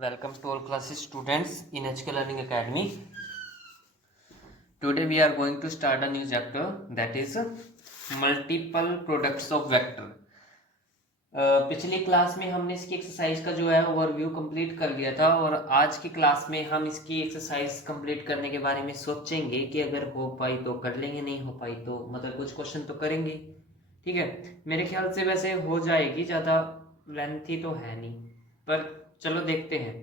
Welcome to all classes students in HK Learning Academy. Today we are going to start a new chapter, that is multiple products of vector. पिछली class में हमने इसकी exercise का जो है overview complete कर लिया था और आज की क्लास में हम इसकी एक्सरसाइज कंप्लीट करने के बारे में सोचेंगे कि अगर हो पाई तो कर लेंगे, नहीं हो पाई तो मतलब कुछ क्वेश्चन तो करेंगे। ठीक है, मेरे ख्याल से वैसे हो जाएगी, ज़्यादा लेंथी तो है नहीं, पर चलो देखते हैं।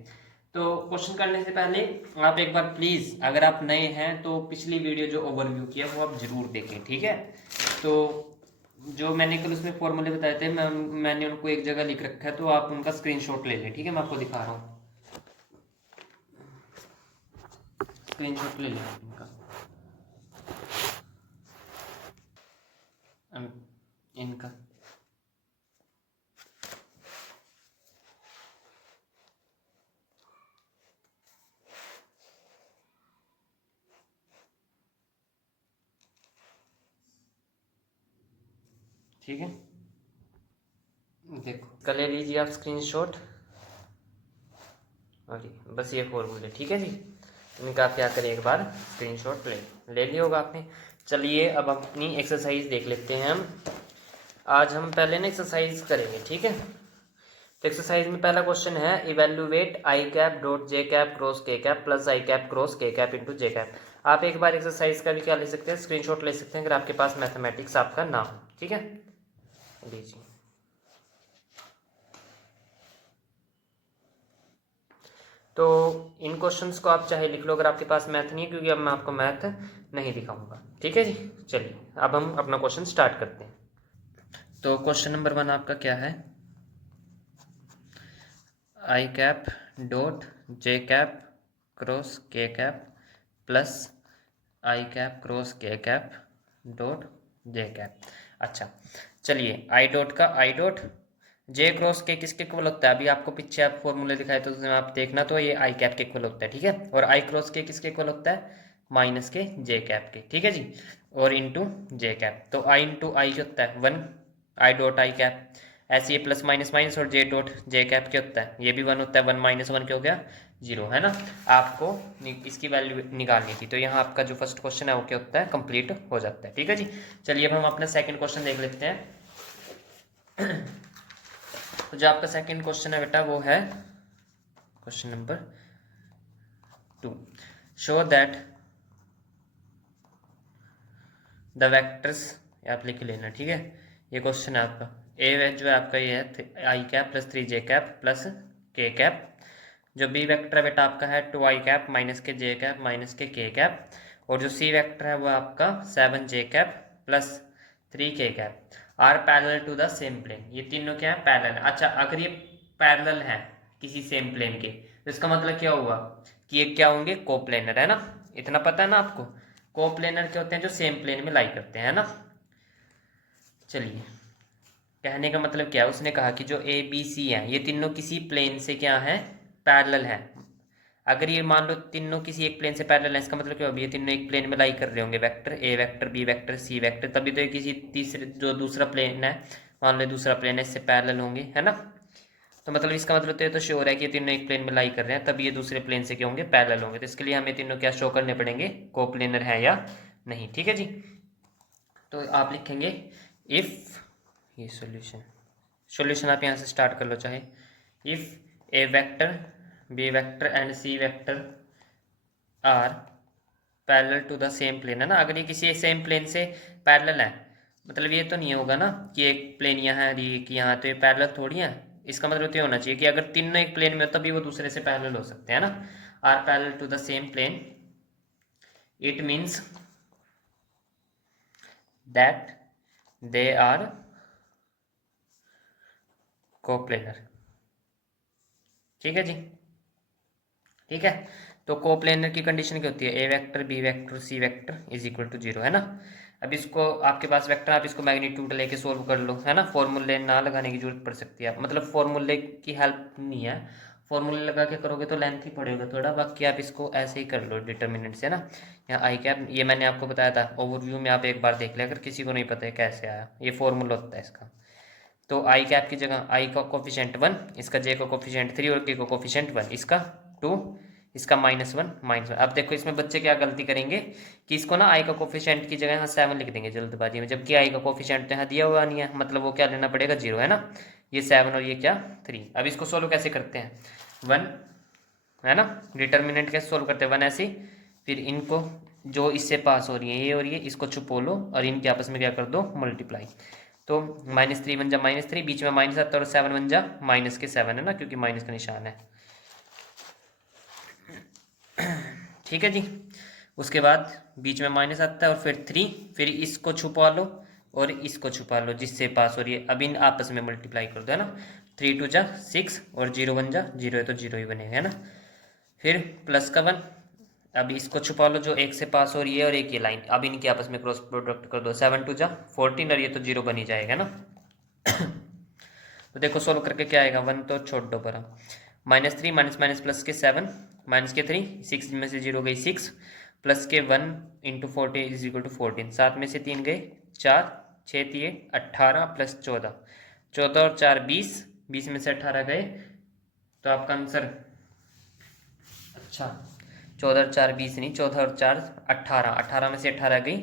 तो क्वेश्चन करने से पहले आप एक बार प्लीज़, अगर आप नए हैं तो पिछली वीडियो जो ओवरव्यू किया वो आप ज़रूर देखें। ठीक है, तो जो मैंने कल उसमें फॉर्मूले बताए थे मैंने उनको एक जगह लिख रखा है, तो आप उनका स्क्रीनशॉट ले लें। ठीक है, मैं आपको दिखा रहा हूँ, स्क्रीनशॉट ले लें आप इनका, इनका। ठीक है, देखो कल ले लीजिए आप स्क्रीनशॉट और बस ये फॉर्मूले। ठीक है जी, इनका आप क्या करें, एक बार स्क्रीनशॉट ले लिया होगा आपने। चलिए अब अपनी एक्सरसाइज देख लेते हैं हम। आज हम पहले ना एक्सरसाइज करेंगे। ठीक है, तो एक्सरसाइज में पहला क्वेश्चन है evaluate I cap dot J cap cross K cap plus I cap cross K cap into J cap. आप एक बार एक्सरसाइज का भी क्या ले सकते हैं, स्क्रीनशॉट ले सकते हैं अगर आपके पास मैथमेटिक्स आपका ना हो। ठीक है, लीजिए। तो इन क्वेश्चंस को आप चाहे लिख लो अगर आपके पास मैथ नहीं है, क्योंकि अब मैं आपको मैथ नहीं दिखाऊंगा। ठीक है जी, चलिए अब हम अपना क्वेश्चन स्टार्ट करते हैं। तो क्वेश्चन नंबर 1 आपका क्या है, I cap dot J cap cross K cap plus I cap cross K cap dot J cap. अच्छा चलिए, आई डॉट का आई डॉट, जे क्रॉस के किसके इक्वल होता है, अभी आपको पीछे आप फॉर्मूले दिखाए तो उसमें आप देखना, तो ये आई कैप के इक्वल होता है। ठीक है, और आई क्रॉस के किसके इक्वल होता है, माइनस के जे कैप के। ठीक है जी, और इंटू जे कैप, तो आई इंटू आई क्या होता है 1, आई डॉट आई कैप, ऐसे ये प्लस माइनस माइनस, और जे डॉट जे कैप क्या होता है, ये भी 1 होता है, 1 माइनस 1 क्या हो गया 0, है ना। आपको इसकी वैल्यू निकालनी थी, तो यहाँ आपका जो फर्स्ट क्वेश्चन है वो क्या होता है, कंप्लीट हो जाता है। ठीक है जी, चलिए अब हम अपना सेकंड क्वेश्चन देख लेते हैं। तो जो आपका सेकंड क्वेश्चन है बेटा वो है question number 2, show that the vectors, आप लिख लेना। ठीक है, ये क्वेश्चन है आपका, ए जो है आपका ये है I cap plus 3 J cap plus K cap, जो बी वेक्टर है बेटा आपका है 2 आई cap minus K J cap minus के कैप, और जो सी वेक्टर है वो आपका 7 जे cap plus 3 K cap are parallel to the same plane. ये तीनों क्या है, पैरेलल है। अच्छा, अगर ये पैरेलल है किसी सेम प्लेन के, तो इसका मतलब क्या हुआ कि ये क्या होंगे, कोप्लेनर, है ना। इतना पता है ना आपको, कोप्लेनर क्या होते हैं, जो सेम प्लेन में लाई करते हैं ना। चलिए, कहने का मतलब क्या है, उसने कहा कि जो ए बी सी है ये तीनों किसी प्लेन से क्या है, पैरेलल है। अगर ये मान लो तीनों किसी एक प्लेन से पैरेलल है, इसका मतलब क्या होगा, ये तीनों एक प्लेन में लाई कर रहे होंगे, vector A vector B vector C vector, तभी तो ये किसी तीसरे जो दूसरा प्लेन है, मान लो दूसरा प्लेन है, इससे पैरेलल होंगे, है ना। तो मतलब इसका मतलब तो ये तो श्योर है कि ये तीनों एक प्लेन में लाई कर रहे हैं, तभी ये दूसरे प्लेन से क्या होंगे, पैरेलल होंगे। तो इसके लिए हमें तीनों क्या शो करने पड़ेंगे, कोप्लेनर है या नहीं। ठीक है जी, तो आप लिखेंगे इफ, ये सॉल्यूशन आप यहाँ से स्टार्ट कर लो चाहे, if A vector B vector and C vector are parallel to the same plane, है ना। अगर ये किसी सेम प्लेन से पैरेलल है, मतलब ये तो नहीं होगा ना कि एक प्लेन यहाँ है कि यहाँ, तो ये पैरेलल थोड़ी है। इसका मतलब तो ये होना चाहिए कि अगर तीनों एक प्लेन में हो तभी वो दूसरे से पैरेलल हो सकते हैं ना। Are parallel to the same plane, it means that they are coplanar. ठीक है जी, ठीक है। तो कोप्लेनर की कंडीशन क्या होती है, A vector B vector C vector is equal to 0, है ना। अब इसको आपके पास वेक्टर, आप इसको मैग्नीट्यूड लेके सोल्व कर लो, है ना। फॉर्मूले ना लगाने की जरूरत पड़ सकती है, मतलब फॉर्मूले की हेल्प नहीं है, फॉर्मूले लगा के करोगे तो लेंथ ही पड़ेगा थोड़ा, बाकी आप इसको ऐसे ही कर लो डिटर्मिनेंट से ना। यहाँ आई कैप, ये मैंने आपको बताया था ओवरव्यू में, आप एक बार देख लिया अगर किसी को नहीं पता है कैसे आया, ये फॉर्मूला होता है इसका। तो आई कैप की जगह आई का कोफिशिएंट 1, इसका जे का कोफिशिएंट 3 और के का कोफिशिएंट 1, इसका 2, इसका -1 अब देखो इसमें बच्चे क्या गलती करेंगे कि इसको ना आई का कोफिशिएंट की जगह यहाँ 7 लिख देंगे जल्दबाजी में, जबकि आई का कोफिशिएंट तो यहाँ दिया हुआ नहीं है, मतलब वो क्या लेना पड़ेगा 0, है ना। ये 7 और ये क्या 3। अब इसको सोल्व कैसे करते हैं, 1 है ना, डिटर्मिनेंट कैसे सोल्व करते हैं 1 ऐसे, फिर इनको जो इससे पास हो रही है ये और ये, इसको छुपो लो और इनके आपस में क्या कर दो मल्टीप्लाई। तो -3 बन जा -3, बीच में माइनस आता है, और 7 बन जा -7 है ना, क्योंकि माइनस का निशान है। ठीक है जी। उसके बाद बीच में माइनस आता है और फिर 3, फिर इसको छुपा लो और इसको छुपा लो जिससे पास हो रही है, अब इन आपस में मल्टीप्लाई कर दो, है ना। 3 2 जा 6 और 0 बन जा 0 है तो 0 ही बनेगा, है ना। फिर प्लस का 1, अब इसको छुपा लो जो एक से पास हो रही है और एक ये लाइन, अब इनके आपस में क्रॉस प्रोडक्ट कर दो, 7 2 जा 14 और ये तो 0 बन ही जाएगा ना। तो देखो सोल्व करके क्या आएगा, 1 तो छोड़ दो पर, -3 माइनस माइनस प्लस के 7 माइनस के 3, 6 में से 0 गई 6, प्लस के 1 इंटू 14 इज इक्वल टू 14, 7 में से 3 गए 4, 6 3 18 प्लस 14, 14 और 4 20, 20 में से 18 गए, तो आपका आंसर, अच्छा 14 और 4 20 नहीं, 14 और 4 18, 18 में से 18 गई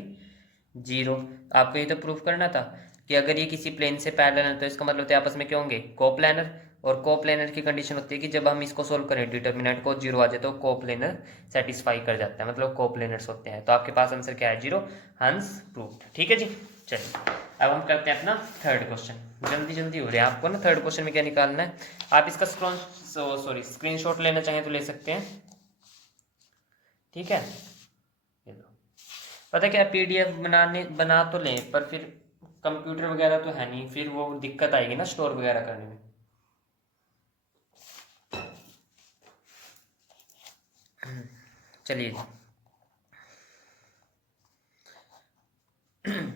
0। आपको ये तो प्रूफ करना था कि अगर ये किसी प्लेन से पैरेलल है तो इसका मतलब है आपस में क्या होंगे कोप्लेनर, और कोप्लेनर की कंडीशन होती है कि जब हम इसको सोल्व करें डिटर्मिनेंट को 0 आ जाए तो कोप्लेनर सेटिस्फाई कर जाता है, मतलब कोप्लेनर्स होते हैं। तो आपके पास आंसर क्या है 0, हंस प्रूफ। ठीक है जी। चलिए अब हम करते हैं अपना थर्ड क्वेश्चन, जल्दी जल्दी हो रहे हैं आपको ना। थर्ड क्वेश्चन में क्या निकालना है, आप इसका स्क्रीनशॉट लेना चाहें तो ले सकते हैं, ठीक है। ये लो, पता क्या पीडीएफ बना तो लें पर फिर कंप्यूटर वगैरह तो है नहीं, फिर वो दिक्कत आएगी ना स्टोर वगैरह करने में। चलिए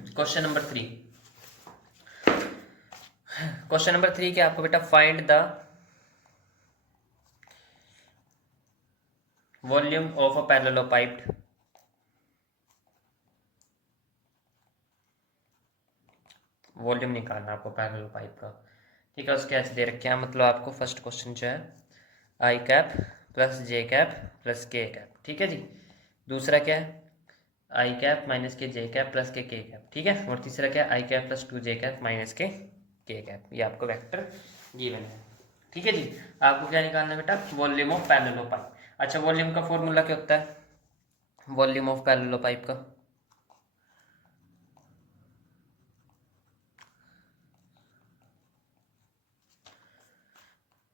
क्वेश्चन नंबर 3, क्वेश्चन नंबर 3 क्या आपको बेटा, find the volume of a parallelepiped, volume निकालना आपको पैरेललोपाइप का, ठीक है। उसके ऐसे दे रखे हैं, मतलब आपको फर्स्ट क्वेश्चन जो है I cap plus J cap plus K cap, ठीक है जी। दूसरा क्या है I cap minus K J cap plus K cap, ठीक है। और तीसरा क्या है I cap plus 2 J cap minus के कैप, ये आपको वेक्टर गिवन है, ठीक है जी। आपको क्या निकालना है बेटा, वॉल्यूम ऑफ पैरेललोपाइप। अच्छा वॉल्यूम का फॉर्मूला क्या होता है, वॉल्यूम ऑफ पैरेललोपाइप का,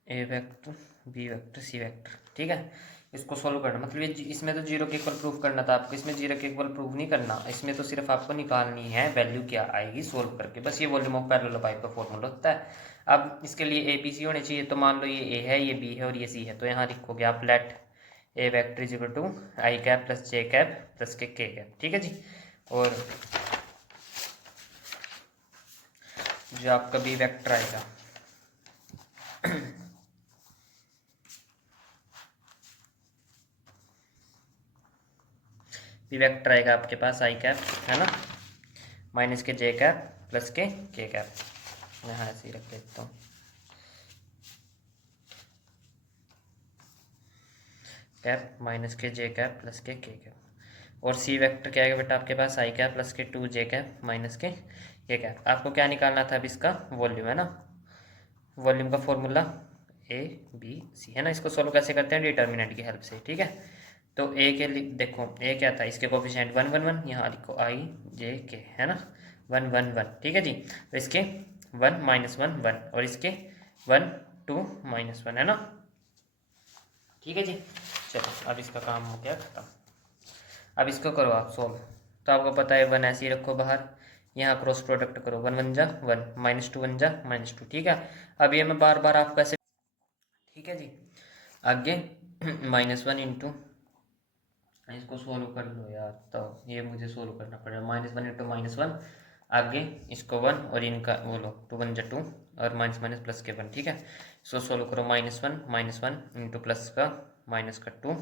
A vector B vector C vector, ठीक है। इसको सोल्व करना मतलब ये इसमें तो 0 के इक्वल प्रूफ करना था आपको, इसमें 0 के इक्वल प्रूफ नहीं करना, इसमें तो सिर्फ आपको निकालनी है वैल्यू क्या आएगी सोल्व करके, बस ये वॉल्यूम ऑफ पैरेललोपाइप का फॉर्मूला होता है। अब इसके लिए ए बी सी होने चाहिए, तो मान लो ये ए है ये बी है और ये सी है, तो यहाँ लिखोगे आप let A vector is equal to I cap plus J cap plus K cap, ठीक है जी। और जो आपका बी वेक्टर आएगा बी वेक्टर आएगा आपके पास आई कैप, है ना, minus K J cap plus K cap, यहाँ ऐसे ही रख देता हूँ, cap minus K J cap plus K cap. और सी वेक्टर क्या आएगा बेटा आपके पास आई कैप प्लस के 2 जे कैप माइनस के कैप। आपको क्या निकालना था अब इसका वॉल्यूम, है ना, वॉल्यूम का फॉर्मूला ए बी सी, है ना। इसको सोल्व कैसे करते हैं डिटर्मिनेंट की हेल्प से, ठीक है। तो ए के लिए देखो ए क्या था, इसके कोफिशिएंट 1 1 1, यहाँ लिखो आई जे के, है ना, 1 1 1, ठीक है जी। तो इसके 1 -1 1 और इसके 1 2 -1, है ना, ठीक है जी। चलो अब इसका काम हो गया खत्म। अब इसको करो आप सोल्व, तो आपको पता है 1 ऐसे ही रखो बाहर, यहाँ क्रॉस प्रोडक्ट करो, 1 1 जा 1 -2 1 जा -2, ठीक है। अब ये मैं बार बार आपको ऐसे, ठीक है जी। आगे -1 इंटू, इसको सोल्व कर लो यार, तो ये मुझे सोल्व करना पड़ेगा, -1 इंटू -1, आगे इसको 1 और इनका वो लो 2 1 जा 2 और माइनस माइनस प्लस के 1, ठीक है। इसको सोल्व करो -1 इंटू प्लस का माइनस का 2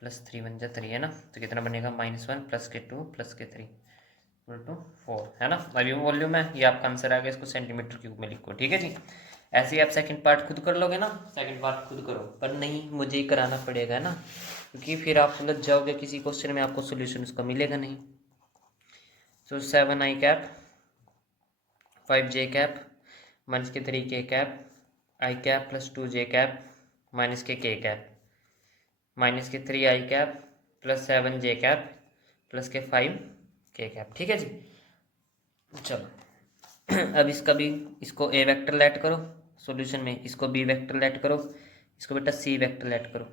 प्लस 3 1 जा 3, है ना। तो कितना बनेगा -1 प्लस के 2 प्लस के 3, इक्वल टू 4 है ना। अभी वॉल्यूम है, ये आपका आंसर आ गया, इसको सेंटीमीटर क्यूब में लिखो, ठीक है जी। ऐसे ही आप सेकंड पार्ट खुद कर लोगे ना, सेकंड पार्ट खुद करो, पर नहीं मुझे ही कराना पड़ेगा ना, क्योंकि फिर आप उलझ जाओगे किसी क्वेश्चन में, आपको सोल्यूशन उसका मिलेगा नहीं। सो 7i cap 5j cap minus K 3k cap I cap plus 2j cap minus K k cap minus K 3i cap plus 7j cap plus के 5k कैप, ठीक है जी। चलो अब इसका भी, इसको a वेक्टर लेट करो सॉल्यूशन में, इसको b वेक्टर लेट करो, इसको बेटा c वेक्टर लेट करो,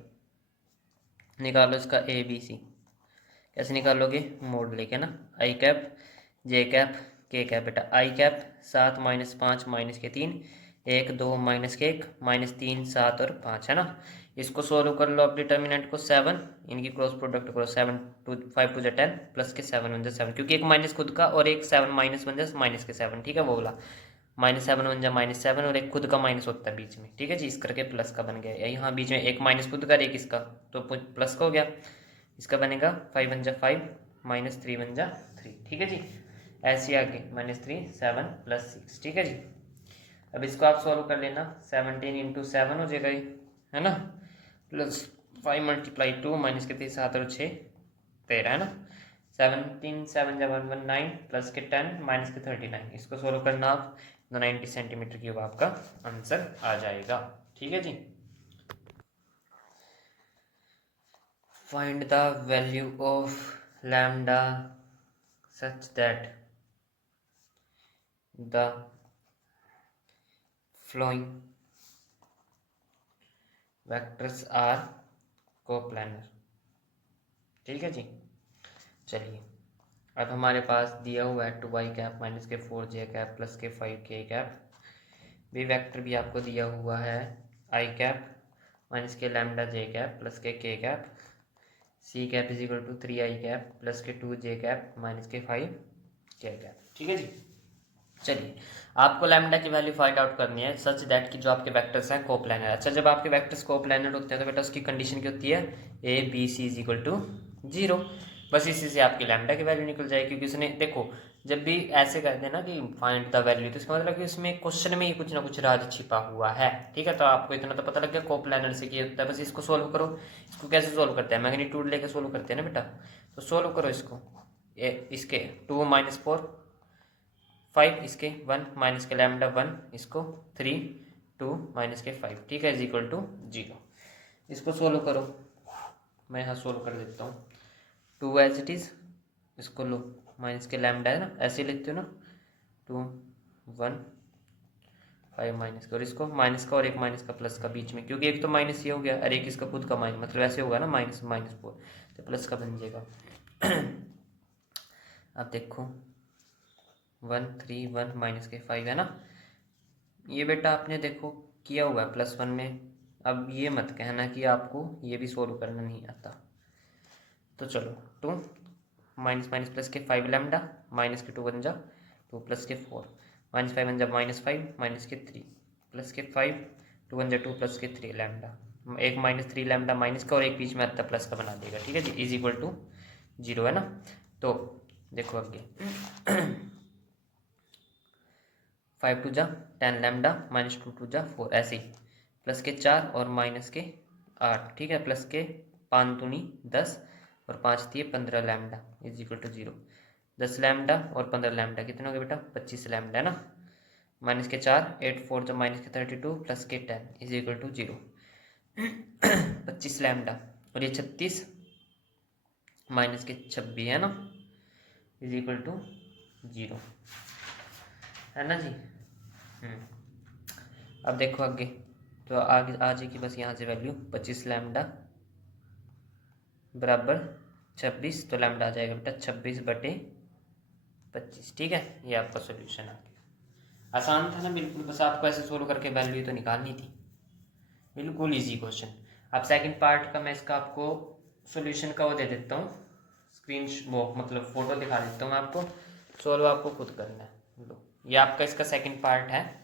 निकालो इसका a b c। कैसे निकालोगे, मोड लेके ना, आई कैप जे कैप के कैप। बेटा आई कैप 7 माइनस 5 माइनस के 3 1 2 माइनस के 1 माइनस 3 7 और 5 है ना। इसको सोल्व कर लो आप, डिटर्मिनेंट को 7, इनकी क्रॉस प्रोडक्ट करो, 7 टू 5 टू 10 प्लस के 7 वन जा 7, क्योंकि एक माइनस खुद का और एक 7 माइनस वन जा माइनस के 7, ठीक है वो बोला, -7 वन जा -7 और एक खुद का माइनस होता है बीच में, ठीक है जी। इस करके प्लस का बन गया, यहाँ बीच में एक माइनस खुद का और एक इसका, तो प्लस का हो गया। इसका बनेगा 5 वन जा 5 माइनस 3 वन जा 3, ठीक है जी। ऐसे आगे -3 7 प्लस 6, ठीक है जी। अब इसको आप सॉल्व कर लेना, 17 इंटू 7 हो जाएगा ये, है ना, प्लस 5 मल्टीप्लाई 2 माइनस के 3 7 और 6 13 है ना। 17 7 जा 119 प्लस के 10 माइनस के 39, इसको सोल्व करना आप, 90 सेंटीमीटर क्यूब आपका आंसर आ जाएगा, ठीक है जी। Find the value of lambda such that the following vectors are coplanar, ठीक है जी। चलिए अब हमारे पास दिया हुआ है 2i कैप माइनस के 4j कैप प्लस के 5k कैप, बी वेक्टर भी आपको दिया हुआ है i cap minus K lambda j cap plus K k cap, c cap is equal to 3i cap plus K 2j cap minus के 5k cap, ठीक है जी। चलिए आपको लैम्डा की वैल्यू फाइंड आउट करनी है सच दैट कि जो आपके वेक्टर्स हैं कोप्लानर। अच्छा जब आपके वेक्टर्स कोप्लानर होते हैं तो बेटा उसकी कंडीशन क्या होती है, A B C is equal to 0, बस इसी से आपकी लैम्डा की वैल्यू निकल जाएगी, क्योंकि उसने देखो जब भी ऐसे कहते हैं ना कि फाइंड द वैल्यू, तो इसका मतलब कि उसमें क्वेश्चन में ही कुछ ना कुछ राज छिपा हुआ है, ठीक है। तो आपको इतना तो पता लग गया कोप्लानर से क्या होता है, बस इसको सोल्व करो। इसको कैसे सोल्व करते हैं, मैग्नीट्यूड लेके सोल्व करते हैं ना बेटा, तो सोल्व करो इसको, इसके 2 माइनस 4 5, इसके 1 माइनस के लैम्डा 1, इसको 3 2 माइनस के 5, ठीक है, इज इक्वल टू 0। इसको सोल्व करो, मैं यहाँ सोल्व कर देता हूँ, 2 एज इट इज़, इसको लो, माइनस के लैम्डा है ना, ऐसे लिखते हो ना, 2 1 5 माइनस का, और इसको माइनस का और एक माइनस का प्लस का बीच में, क्योंकि एक तो माइनस ये हो गया और एक इसका खुद का माइनस, मतलब ऐसे होगा ना माइनस माइनस 4, तो प्लस का बन जाएगा। अब देखो 1 3 1 माइनस के 5 है ना, ये बेटा आपने देखो किया हुआ है +1 में, अब ये मत कहना कि आपको ये भी सोल्व करना नहीं आता। तो चलो 2 माइनस माइनस प्लस के 5 लैम्डा माइनस के 2 बन जा 2 प्लस के 4 माइनस 5 बन जा -5 माइनस के 3 प्लस के 5 2 बन जा 2 प्लस के 3 लैम्डा, एक -3 लैम्डा माइनस का और एक बीच में आता प्लस का बना देगा, ठीक है जी, इज इक्वल टू 0 है ना। तो देखो आगे 5 टू जा 10 लैम्डा माइनस 2 टू जा 4, ऐसे ही प्लस के 4 और माइनस के 8, ठीक है, प्लस के 5 दूनी 10 और 5 दिए 15 lambda is equal to 0, 10 lambda और 15 लैम्डा कितना हो गया बेटा 25 लैम्डा है ना, माइनस के 4 8 4 जो माइनस के 32 प्लस के 10 इज इक्वल टू 0, 25 लैम्डा और ये 36 माइनस के 26 है ना, इज इक्वल टू 0 है ना जी। अब देखो आगे, तो आगे आ जाएगी बस यहाँ से वैल्यू 25 लैम्डा बराबर 26, तो लैम्डा आ जाएगा बेटा 26/25, ठीक है। ये आपका सोल्यूशन आ गया, आसान था ना बिल्कुल, बस आपको ऐसे सोल्व करके वैल्यू तो निकालनी थी, बिल्कुल इजी क्वेश्चन। अब सेकंड पार्ट का मैं इसका आपको सोल्यूशन का वो दे देता हूँ, स्क्रीन वो मतलब फ़ोटो दिखा देता हूँ मैं आपको, सोल्व आपको खुद करना है। लो ये आपका इसका सेकंड पार्ट है,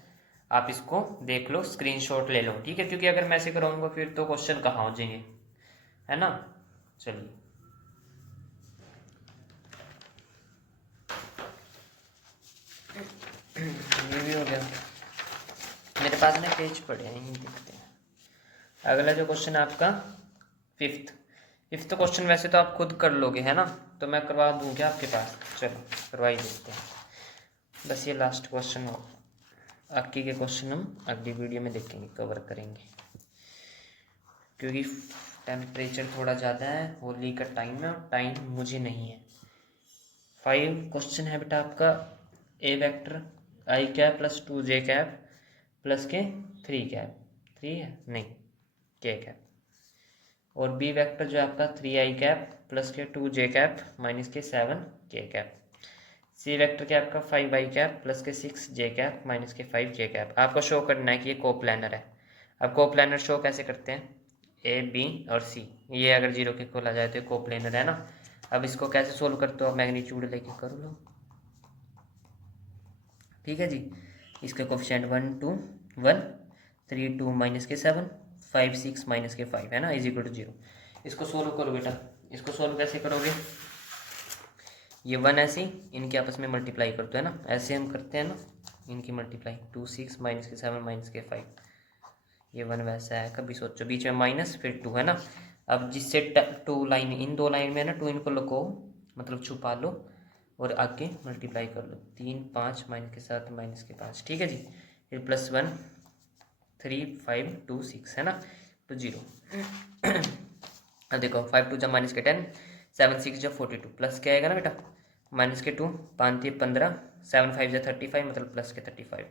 आप इसको देख लो, स्क्रीनशॉट ले लो, ठीक है, क्योंकि अगर मैं ऐसे कराऊंगा फिर तो क्वेश्चन कहाँ हो जाएंगे, है ना। चलिए पास ना पेज पड़े हैं, यही देखते हैं। अगला जो क्वेश्चन है आपका फिफ्थ क्वेश्चन वैसे तो आप खुद कर लोगे है ना, तो मैं करवा दूंगा आपके पास, चलो करवा ही देते हैं। बस ये लास्ट क्वेश्चन हो, बाकी के क्वेश्चन हम अगली वीडियो में देखेंगे, कवर करेंगे, क्योंकि टेम्परेचर थोड़ा ज़्यादा है, होली का टाइम है और टाइम मुझे नहीं है। 5 क्वेश्चन है बेटा आपका, A vector I cap plus 2j cap plus K 3 cap, 3 है नहीं के कैप, और बी वेक्टर जो आपका 3i cap plus K 2j cap minus के 7k कैप, सी वेक्टर के आपका 5i कैप प्लस के 6j कैप माइनस के 5j कैप। आपको शो करना है कि ये कोप्लानर है। अब कोप्लानर शो कैसे करते हैं, ए बी और सी, ये अगर जीरो के इक्वल आ जाए तो ये कोप्लानर है ना। अब इसको कैसे सोल्व करते हो, मैग्नीट्यूड लेके कर लो, ठीक है जी। इसके कोफिशिएंट 1 2 1 3 2 माइनस के 7 5 6 माइनस के 5 है ना, इज इक्वल टू 0। इसको सोल्व करो बेटा, इसको सोल्व कैसे करोगे, ये 1 ऐसे इनके आपस में मल्टीप्लाई करते हैं ना, ऐसे हम करते हैं ना, इनकी मल्टीप्लाई 2 6 माइनस के 7 माइनस के 5, ये 1 वैसा है, कभी सोचो बीच में माइनस फिर 2 है ना। अब जिससे 2 लाइन, इन 2 लाइन में ना 2 इनको लुको, मतलब छुपा लो और आगे मल्टीप्लाई कर लो, 3 5 माइनस के 7 माइनस के 5, ठीक है जी। फिर +1 3 5 2 6 है ना, तो 0। अब देखो 5 2 जब माइनस के 10 7 6 जब 42 प्लस क्या आएगा ना बेटा, माइनस के 2 5 3 15 7 5 जब 35 मतलब प्लस के 35,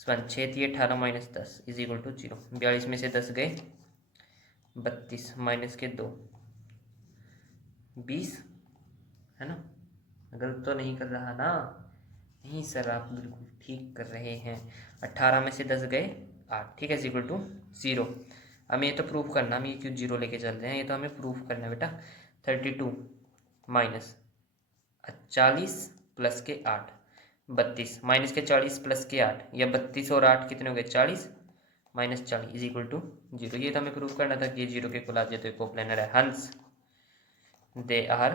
6 3 18 माइनस 10 इज इक्वल टू 0। 42 में से 10 गए 32 माइनस के 2 20 है ना, गलत तो नहीं कर रहा ना, नहीं सर आप बिल्कुल ठीक कर रहे हैं। 18 में से 10 गए 8, ठीक है, इज इक्वल टू 0। हमें ये तो प्रूफ करना, हम ये क्यों 0 लेके चल रहे हैं, ये तो हमें प्रूफ करना है बेटा। 32 माइनस 40 प्लस के 8 32 माइनस के 40 प्लस के 8, या 32 और 8 कितने हो गए 40 माइनस 40 इज इक्वल टू 0। ये तो हमें प्रूफ करना था कि ये 0 के इक्वल आ जाए तो कोप्लानर है, हंस दे आर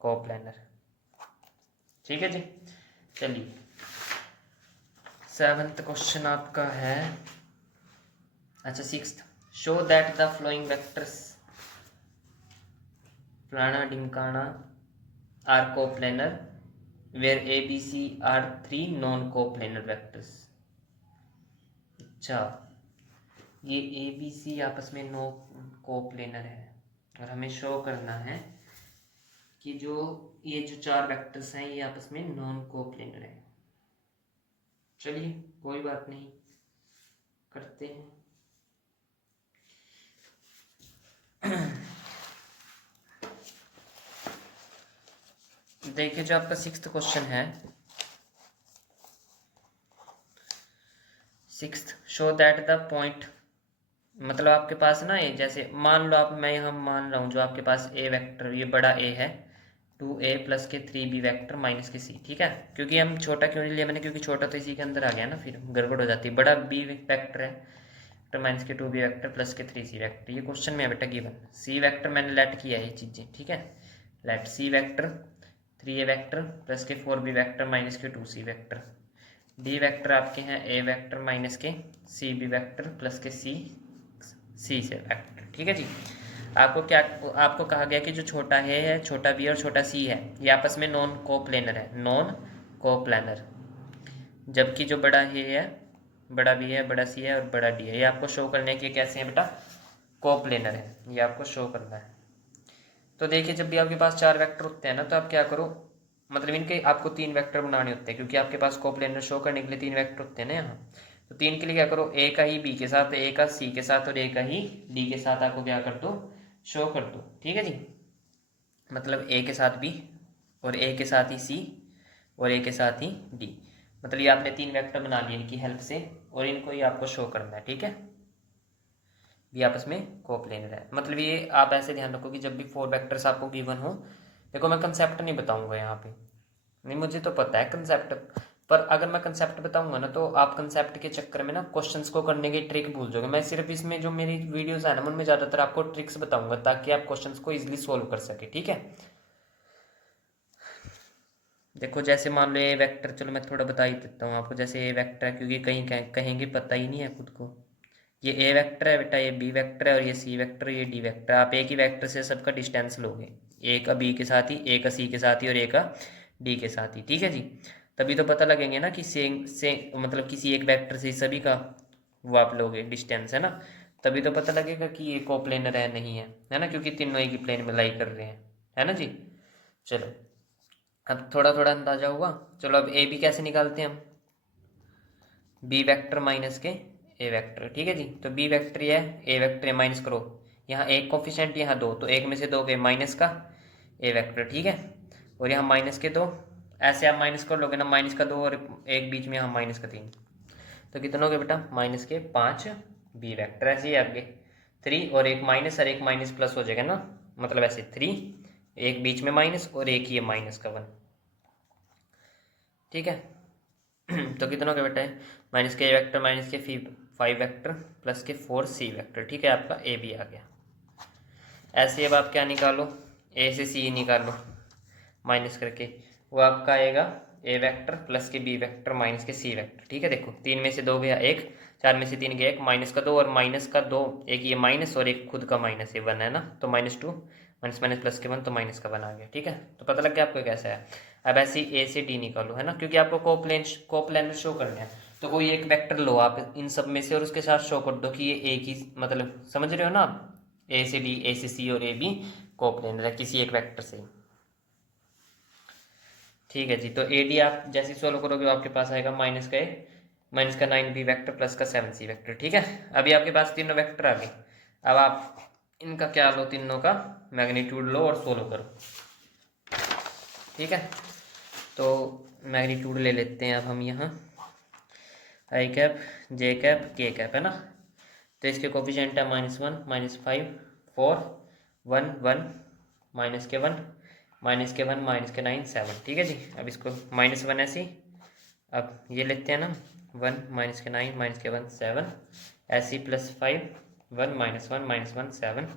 कोप्लानर, ठीक है जी। चलिए 7th क्वेश्चन आपका है, अच्छा 6th, show that the following vectors फलाना ढिमकाना are coplanar where A B C are 3 non coplanar vectors. अच्छा, ये ए बी सी आपस में नो कोप्लानर है और हमें शो करना है कि जो ये जो 4 वेक्टर्स हैं ये आपस में नॉन कोप्लानर है। चलिए कोई बात नहीं, करते हैं। देखिए जो आपका 6th क्वेश्चन है, 6th, show that the point, मतलब आपके पास ना ये जैसे मान लो आप, मैं यहाँ मान रहा हूँ जो आपके पास ए वेक्टर, ये बड़ा ए है, 2a प्लस के 3b वेक्टर माइनस के c, ठीक है। क्योंकि हम छोटा क्यों नहीं लिया मैंने, क्योंकि छोटा तो इसी के अंदर आ गया ना, फिर गड़बड़ हो जाती है। बड़ा b वेक्टर है तो माइनस के 2b वेक्टर प्लस के 3c वेक्टर, ये क्वेश्चन में है बेटा गिवन। c वेक्टर मैंने लेट किया है ये चीज़ें, ठीक है, let c vector 3a vector plus K 4b vector minus के 2c वेक्टर, d वेक्टर आपके हैं a वेक्टर माइनस के cb वेक्टर प्लस के c से वेक्टर, ठीक है जी। आपको कहा गया कि जो छोटा है छोटा बी और छोटा सी है ये आपस में नॉन कोप्लानर है, नॉन कोप्लानर, जबकि जो बड़ा है बड़ा बी है बड़ा सी है और बड़ा डी है, ये आपको शो करने के कैसे हैं बेटा, कोप्लानर है, ये आपको शो करना है। तो देखिए जब भी आपके पास 4 वेक्टर होते हैं ना, तो आप क्या करो, मतलब इनके आपको 3 वेक्टर बनाने होते हैं, क्योंकि आपके पास कोप्लानर शो करने के लिए 3 वेक्टर होते हैं ना यहाँ। तो 3 के लिए क्या करो, ए का ही बी के साथ, ए का सी के साथ और ए का ही डी के साथ आपको क्या कर दो, शो कर दो, ठीक है जी। मतलब ए के साथ बी और ए के साथ ही सी और ए के साथ ही डी, मतलब ये आपने 3 वेक्टर बना लिए इनकी हेल्प से, और इनको ही आपको शो करना है, ठीक है। ये आपस में कोप्लानर है, मतलब ये आप ऐसे ध्यान रखो कि जब भी 4 वेक्टर्स आपको गिवन हो, देखो मैं कंसेप्ट नहीं बताऊंगा यहाँ पे, नहीं मुझे तो पता है कंसेप्ट, पर अगर मैं कंसेप्ट बताऊंगा ना तो आप कंसेप्ट के चक्कर में ना क्वेश्चंस को करने की ट्रिक भूल जाओगे। मैं सिर्फ इसमें जो मेरी वीडियोस है ना उनमें ज़्यादातर आपको ट्रिक्स बताऊंगा ताकि आप क्वेश्चंस को इजीली सोल्व कर सके, ठीक है। देखो जैसे मान लो ए वेक्टर, चलो मैं थोड़ा बता ही देता हूँ आपको। जैसे ए वेक्टर है, क्योंकि कहीं कहेंगे पता ही नहीं है खुद को। ये ए वेक्टर है बेटा, ये बी वेक्टर है, और ये सी वेक्टर, ये डी वेक्टर। आप एक ही वेक्टर से सबका डिस्टेंस लोगे, ए का बी के साथ ही, ए का सी के साथ ही, और ए का डी के साथ ही, ठीक है जी। तभी तो पता लगेंगे ना कि से मतलब किसी एक वेक्टर से सभी का वो आप लोगे डिस्टेंस, है ना। तभी तो पता लगेगा कि ये कोप्लेनर है नहीं है ना, क्योंकि तीनों एक ही प्लेन में लाई कर रहे हैं, है ना जी। चलो अब थोड़ा थोड़ा अंदाजा हुआ। चलो अब ए बी कैसे निकालते हैं हम, बी वेक्टर माइनस के ए वेक्टर, ठीक है जी। तो बी वेक्टर ये है, ए वेक्टर ये माइनस करो, यहाँ एक कोफिशिएंट यहाँ दो, तो एक में से दो गए माइनस का ए वेक्टर, ठीक है। और यहाँ माइनस के दो, ऐसे आप माइनस कर लोगे ना, माइनस का दो और एक बीच में यहाँ माइनस का तीन, तो कितना हो गया बेटा, माइनस के 5 बी वेक्टर। ऐसे ही आगे 3 और एक माइनस और एक माइनस प्लस हो जाएगा ना, मतलब ऐसे 3, एक बीच में माइनस और एक ये माइनस का 1, ठीक है। तो कितना हो गया बेटा, माइनस के ए वेक्टर माइनस के 5 वेक्टर प्लस के 4 सी वेक्टर, ठीक है। आपका ए भी आ गया। ऐसे अब आप क्या निकालो, ए से सी निकालो माइनस करके, वो आपका आएगा ए वेक्टर प्लस के बी वेक्टर माइनस के सी वेक्टर, ठीक है। देखो 3 में से 2 गया 1, 4 में से 3 गया 1, माइनस का 2 और माइनस का 2, एक ये माइनस और एक खुद का माइनस, ये 1 है ना, तो -2 माइनस माइनस प्लस के 1, तो माइनस का 1 आ गया, ठीक है। तो पता लग गया आपको कैसा है। अब ऐसे ही ए से डी निकालो, है ना, क्योंकि आपको कोप्लेनर शो करना है। तो कोई एक वेक्टर लो आप इन सब में से और उसके साथ शो कर दो कि ये एक ही, मतलब समझ रहे हो ना आप, ए से डी, ए से सी और ए बी कोप्लेनर है किसी एक वेक्टर से, ठीक है जी। तो ए डी आप जैसे सोल्व करोगे आपके पास आएगा माइनस का 9 बी वेक्टर प्लस का 7 सी वेक्टर, ठीक है। अभी आपके पास तीनों वेक्टर आ गए। अब आप इनका क्या लो, तीनों का मैग्नीट्यूड लो और सोल्व करो, ठीक है। तो मैग्नीट्यूड ले लेते हैं अब हम यहाँ, आई कैप जे कैप के कैप, है ना। तो इसके कोफिशिएंट है -1 -5 4 1 1 माइनस के 1 माइनस के 1 माइनस के 9 7, ठीक है जी। अब इसको -1 ऐसे, अब ये लेते हैं ना 1 माइनस के 9 माइनस के 1 7, ऐसे ही +5 1 -1 7,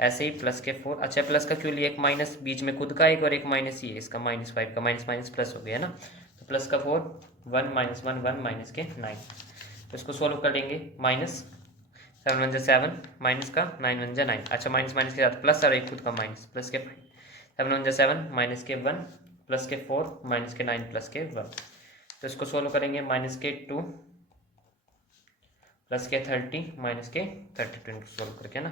ऐसे ही प्लस के 4। अच्छा प्लस का क्यों लिया, एक माइनस बीच में खुद का एक और एक माइनस ये इसका -5 का माइनस माइनस प्लस हो गया ना, तो प्लस का 4 1 -1 1 माइनस के 9। तो इसको सोल्व कर लेंगे, -7 1 7 माइनस का 9 1 9, अच्छा माइनस माइनस के साथ प्लस और एक खुद का माइनस, प्लस के 7 1 7 माइनस के 1 प्लस के 4 माइनस के 9 प्लस के 1। तो इसको सोल्व करेंगे, -2 प्लस के 30 माइनस के 32 सोल्व करके ना,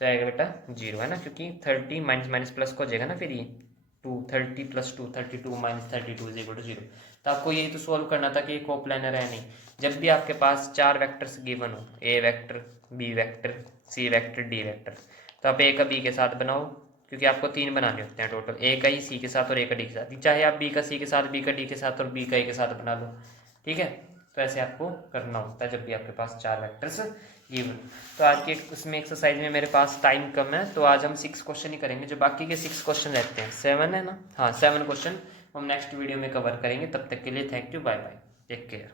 तो आएगा बेटा 0, है ना, क्योंकि 30 माइनस माइनस प्लस को हो जाएगा ना, फिर ये 2 30 + 2 32 - 32 = 0। तो आपको यही तो सोल्व करना था कि ये कोप्लेनर है नहीं। जब भी आपके पास 4 वेक्टर्स गिवन हो, A vector B vector C vector D vector, तो आप ए का बी के साथ बनाओ, क्योंकि आपको 3 बनाने होते हैं टोटल, ए का ही सी के साथ और ए का डी के साथ, चाहे आप बी का सी के साथ, बी का डी के साथ और बी का ए के साथ बना लो, ठीक है। तो ऐसे आपको करना होता है जब भी आपके पास 4 वेक्टर्स गिवन। तो आज के उसमें एक्सरसाइज में मेरे पास टाइम कम है, तो आज हम 6 क्वेश्चन ही करेंगे, जो बाकी के 6 क्वेश्चन रहते हैं 7 है ना, हाँ 7 क्वेश्चन हम नेक्स्ट वीडियो में कवर करेंगे। तब तक के लिए thank you, bye bye, take care.